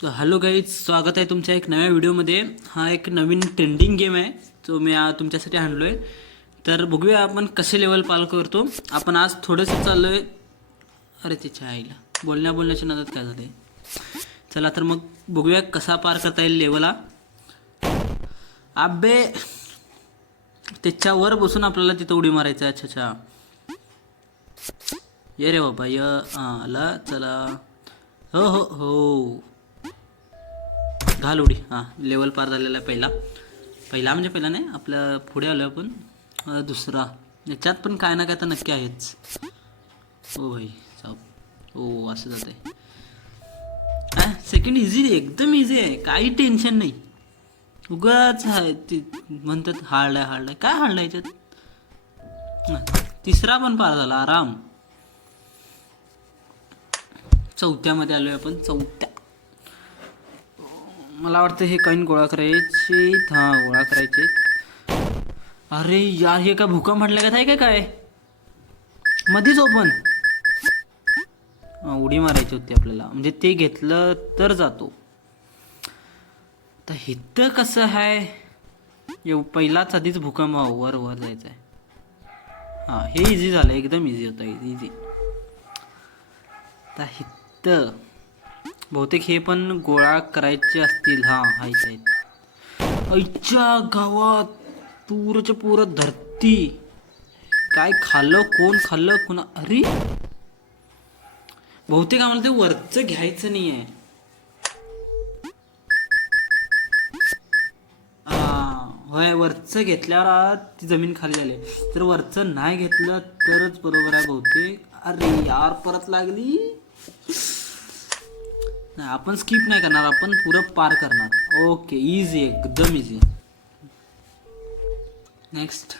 तर hello guys, स्वागत आहे तुमच्या एक नव्या व्हिडिओमध्ये. हा एक नवीन ट्रेंडिंग गेम आहे जो मी तुमच्यासाठी आणलो आहे. तर बघूया आपण कसे लेवल पार करतो. आपण आज थोडंसं चाललो आहे. अरे तिच्या आईला बोलण्याच्या नादात काय झालं. चला तर मग बघूया कसा पार करता येईल लेवला. आबे त्याच्यावर बसून आपल्याला तिथं उडी मारायचं आहे. अच्छा ये रे बाबा आला. चला हो हो हो, घाल उडी. हां, लेवल पार झालेला आहे. पहिला नाही, आपल्या पुढे आलो आपण. दुसरा याच्यात पण काय ना काय तर नक्की आहेच. ओ भाई जाऊ. ओ असं जात आहे. सेकंड इझी, एकदम इझी आहे, काही टेन्शन नाही. उगाच ते म्हणतात हार्ड आहे. काय हार्ड आहे याच्यात. तिसरा पण पार झाला आराम. चौथ्यामध्ये आलोय आपण. मला वाटतं हे कॉईन गोळा करायचे. हां, गोळा करायचे. अरे यार, हे का भूकंप म्हटलं का काय काय मध्येच ओपन. उडी मारायची होती आपल्याला, म्हणजे ते घेतलं तर जातो. तर इथं कसं आहे, पहिलाच आधीच भूकंप वर जायचं आहे. हां, हे इझी झालं, एकदम इझी होतं. इझी. तर इथं बहुतेक हे पण गोळा करायचे असतील. हां, आहेत. आईच्या गावात पुरच्या पुरं धरती. काय खाल्लं, कोण खाल्लं, कोणा. अरे बहुतेक आम्हाला ते वरचं घ्यायचं नाही आहे. होय, वरचं घेतल्यावर ती जमीन खाली आली. तर वरचं नाही घेतलं तरच बरोबर आहे बहुतेक. अरे यार, परत लागली. नाही, आपण स्किप नाही करणार, आपण पुरं पार करणार. ओके, इझी, एकदम इझी. नेक्स्ट.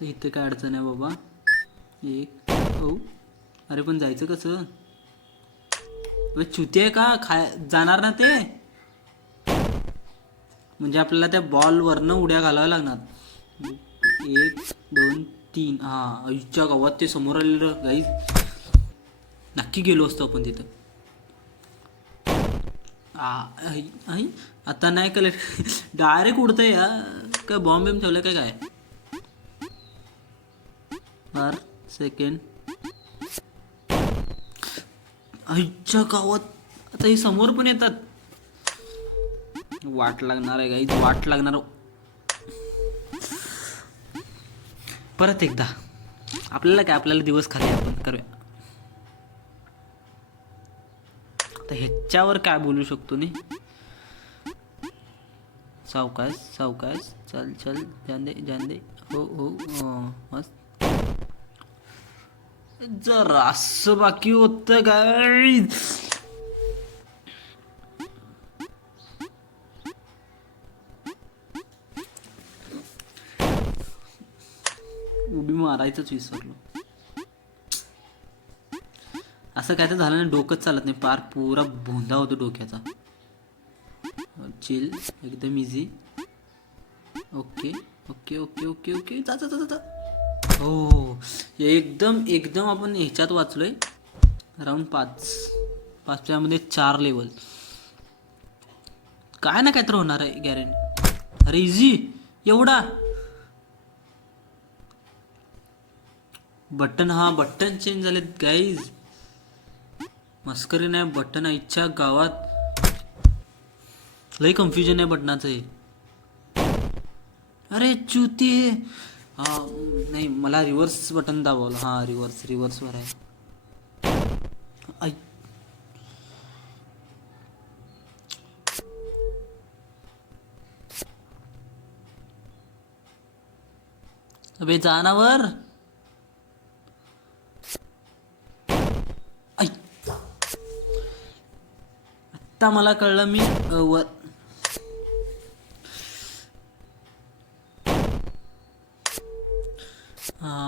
तर इथं काय अडचण आहे बाबा. एक हो. अरे पण जायचं कसं. चुती आहे का जाणार ना ते. म्हणजे आपल्याला त्या बॉलवरनं उड्या घालाव्या लागणार. 1 2 3. हां, आईच्या गावात ते समोर आलेलं गाईज. नक्की गेलो असतो आपण तिथं. आता नाही कलेक्ट डायरेक्ट उडतंय. काय बॉम्ब बिम ठेवलं काय पर सेकंड. आईच्या गावात आता हे समोर पण येतात. वाट लागणार आहे गाईज, वाट लागणार. परत एकदा आपल्याला काय, आपल्याला दिवस खाली आपण करूया. आता ह्याच्यावर काय बोलू शकतो नी. सावकाश चल जान दे. हो मस्त. जरा असं बाकी होतं गाईज. उडी मारायचंच विसरलो. असं काय तर झालं नाही, डोकंच चालत नाही. पार पुरा भोंदा होतो डोक्याचा. चिल, एकदम इझी. ओके. जा. हो, एकदम आपण ह्याच्यात वाचलोय. राऊंड 5 मध्ये 4 लेवल. काय ना काय तर होणार आहे गॅरेंटी. अरे इझी एवढा. बटन चेंज झालेत गाईज. मस्करी नाही, बटन आईच्या गावात लई कन्फ्युजन आहे बटनाचं हे. अरे चुती. नाही, मला रिव्हर्स बटन दाबवलं. हां, रिव्हर्स वर आहे. अबे जानावर. आत्ता मला कळलं. मी वर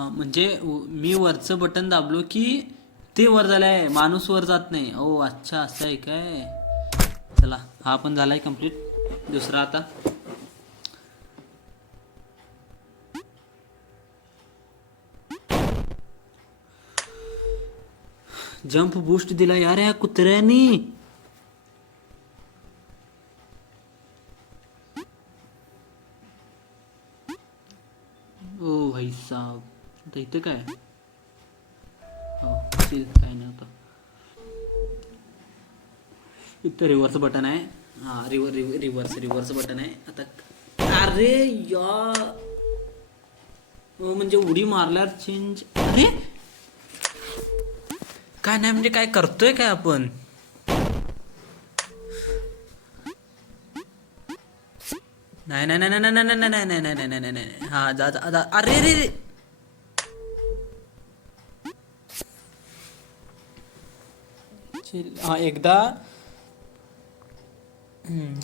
म्हणजे मी वरचं बटन दाबलो की ते वर झालंय, माणूस वर जात नाही. ओ अच्छा, असं आहे काय. चला, हा पण झालाय कंप्लीट. दुसरा आता. जंप बूस्ट दिला यार या कुत्र्यानी. भाई साहब. आता इथं काय हो चिल काय नाही होतं. इथं रिव्हर्स बटन आहे. हां रिव्हर्स बटन आहे आता. अरे या म्हणजे उडी मारल्यावर चेंज. अरे काय नाही म्हणजे काय करतोय काय आपण. नाही नाही नाही नाही नाही नाही नाही नाही नाही नाही नाही नाही हा जा जा. अरे रे रे हा एकदा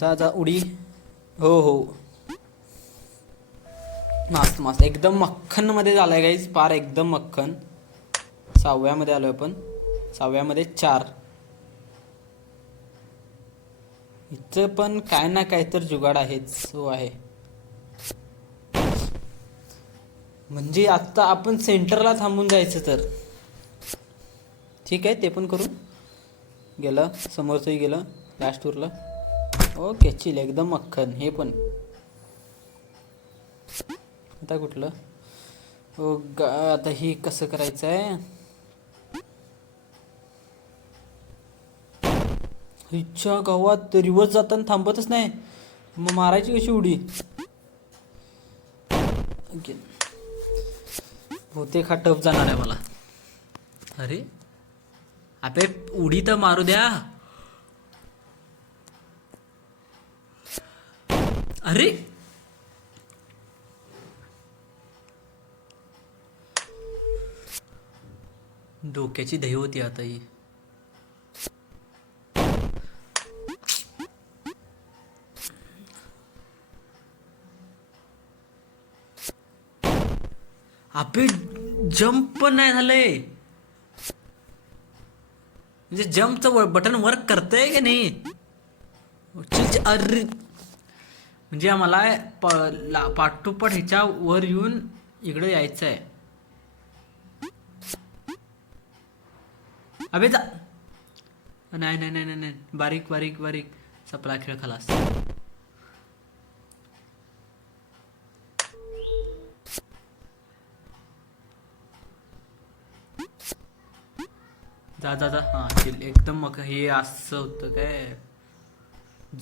जा जा उडी. हो हो मस्त मस्त एकदम मक्खन मध्ये झालाय गाईज. पार एकदम मक्खन. 6व्यामध्ये आलोय आपण. 6व्यामध्ये 4. इथं पण काय ना काय तर जुगाड आहेच. हो आहे म्हणजे आता आपण सेंटरला थांबून जायचं तर ठीक आहे. ते पण करू. गेलं समोरचंही गेलं लास्ट टूरला. ओके चिल एकदम मक्खन. हे पण आता कुठलं हो आता ही कसं करायचं आहे. हिच्या गावात रिवर्स जाताना थांबतच नाही. मग मारायची कशी उडी. बहुतेक हा टफ जाणार आहे मला. अरे आपे उडी तर मारू द्या. अरे डोक्याची दही होती आता ही. आपे जंप पण नाही झालंय. म्हणजे जंपचं बटन वर्क करतंय की नाही. अरे म्हणजे आम्हाला पाठोपाठ ह्याच्या वर येऊन इकडे यायचं आहे. अबे जा. नाही नाही नाही नाही बारीक बारीक बारीक सपला खेळ खलास. जा जा जा हा चिल एकदम. मग हे असं होतं काय.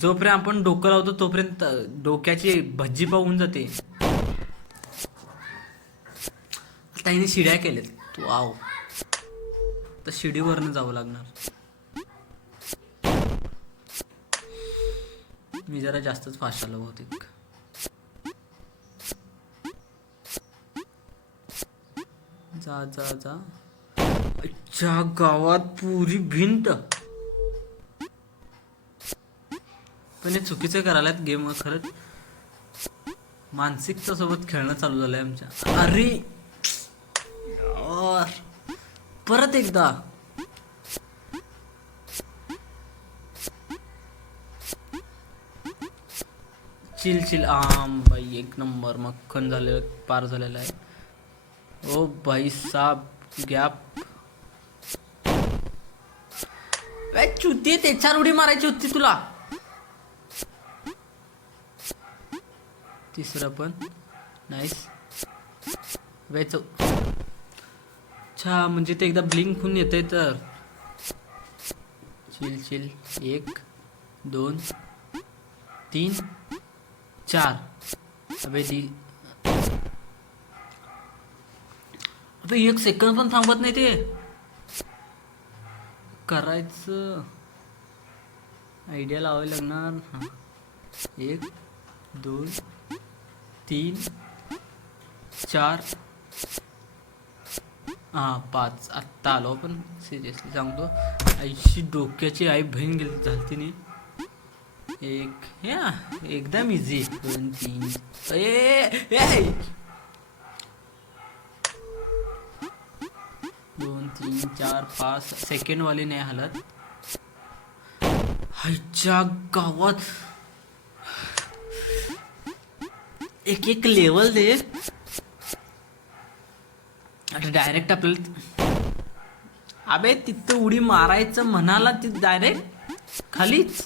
जोपर्यंत आपण डोकं लावतो तोपर्यंत डोक्याची भज्जी पाहून जाते. आता हिने शिड्या केल्यात. तू आव तर शिडीवरनं जावं लागणार. मी जरा जास्तच फास्ट आलो बहुतेक. जा जा जा. अच्छा गावात पुरी भिंत. पण हे चुकीचं करायलात गेम. खरंच मानसिकता सोबत खेळणं चालू झालंय आमच्या. अरे यार परत एकदा. चिल चिल आम बाई एक नंबर मक्खन झालेलं पार झालेलं आहे. ओ भाई साहब गॅप चुती. त्याच्यावर उडी मारायची होती तुला. तिसरं पण नाईस. वेच अच्छा म्हणजे ते एकदा ब्लिंक होऊन येते तर. Chill chill 1 2 3 4. अबे अबे 1 सेकंद पण थांबत नाही ते. करायचं आयडिया लावावी लागणार. हां 1 2 3 4 हां 5. आत्ता आलो पण सिरियसली सांगतो. आईशी डोक्याची आई बहीण गेली झालती नाही. 1 या एकदम इझी. 2 3 2 3 4 5 सेकंड वाली नाही हालत. हायच्या गावात एक एक लेवल दे. आता डायरेक्ट आपल्याला अबे तिथं उडी मारायचं म्हणाला ती डायरेक्ट खालीच.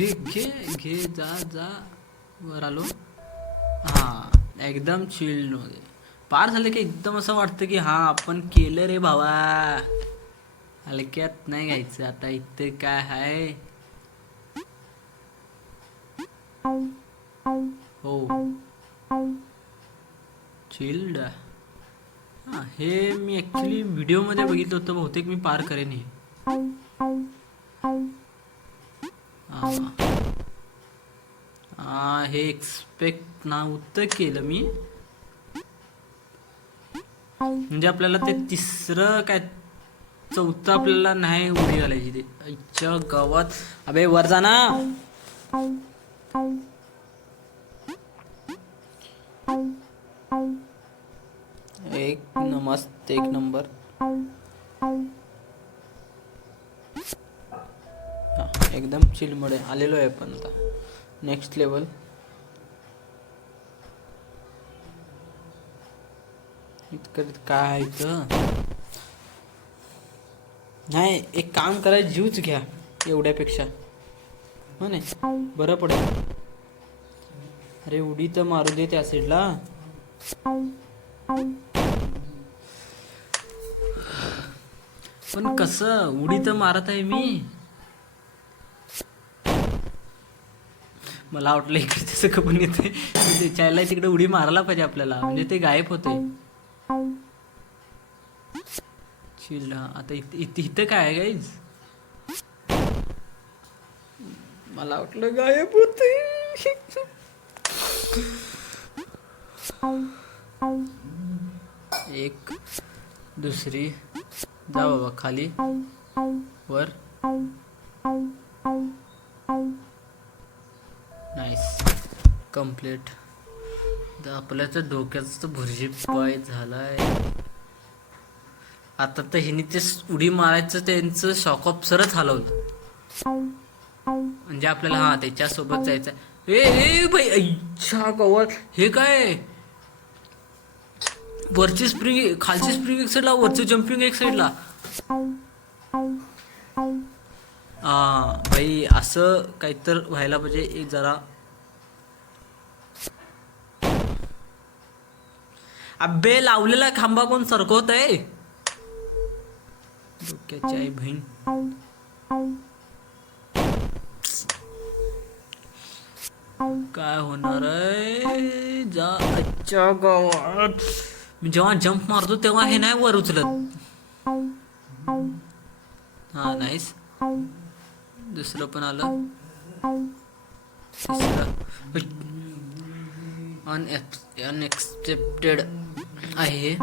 घे घे घे, जा जा. वर आलो. हा, एकदम चिल्ड मध्ये पार झालं की एकदम असं वाटतं की हा आपण केलं रे भावा. हलक्यात नाही घ्यायचं. आता इथे काय आहे. हो, चिल्ड. हा, हे मी ऍक्च्युली व्हिडिओ मध्ये बघितलं होतं. बहुतेक मी पार करेन हे. हे एक्सपेक्ट नव्हतं केलं मी. म्हणजे आपल्याला ते तिसरं काय चौथं आपल्याला नाही उडी घालायची. ते आईच्या गावात. अबे वर जा ना. मस्त एक नंबर. एकदम चिल मध्ये आलेलो आहे. पण आता नेक्स्ट लेवल. इतकं काय आहे इथं. नाही, एक काम करा, जीवच घ्या एवढ्यापेक्षा. हो नाही, बरं पडेल. अरे उडी तर मारू दे त्या साईडला. पण कसं उडी तर मारत आहे मी. मला वाटलं इकडे तसं पण येते. त्याच्याला तिकडे उडी मारायला पाहिजे आपल्याला. म्हणजे ते गायब होते. चिल. आता इथं काय आहे गाईज. मला वाटलं गायब होते. एक दुसरी. जा बाबा खाली वर. Nice complete. आपल्याच्या डोक्याचा भुर्जी पाय झालाय. आता तर हिने ते उडी मारायचं त्यांचं शॉक ऑफ सरच हलवलं. म्हणजे आपल्याला हा त्याच्यासोबत जायचं. ए भाई अच्छा कवर. हे काय वरची स्प्रिंग खालची स्प्रिंग एक साईडला, वरची जम्पिंग एक साईडला. भाई असं काहीतर व्हायला पाहिजे. एक जरा अबे लावलेला खांबा कोण सरकवत आहे. डोक्याची आई बहीण. काय होणार आहे. जा अच्छा गावात. मी जेव्हा जंप मारतो तेव्हा हे नाही वर उचलत. हा नाईस. दुसरं पण आलं. तिसरं अनएक्सपेक्टेड आहे.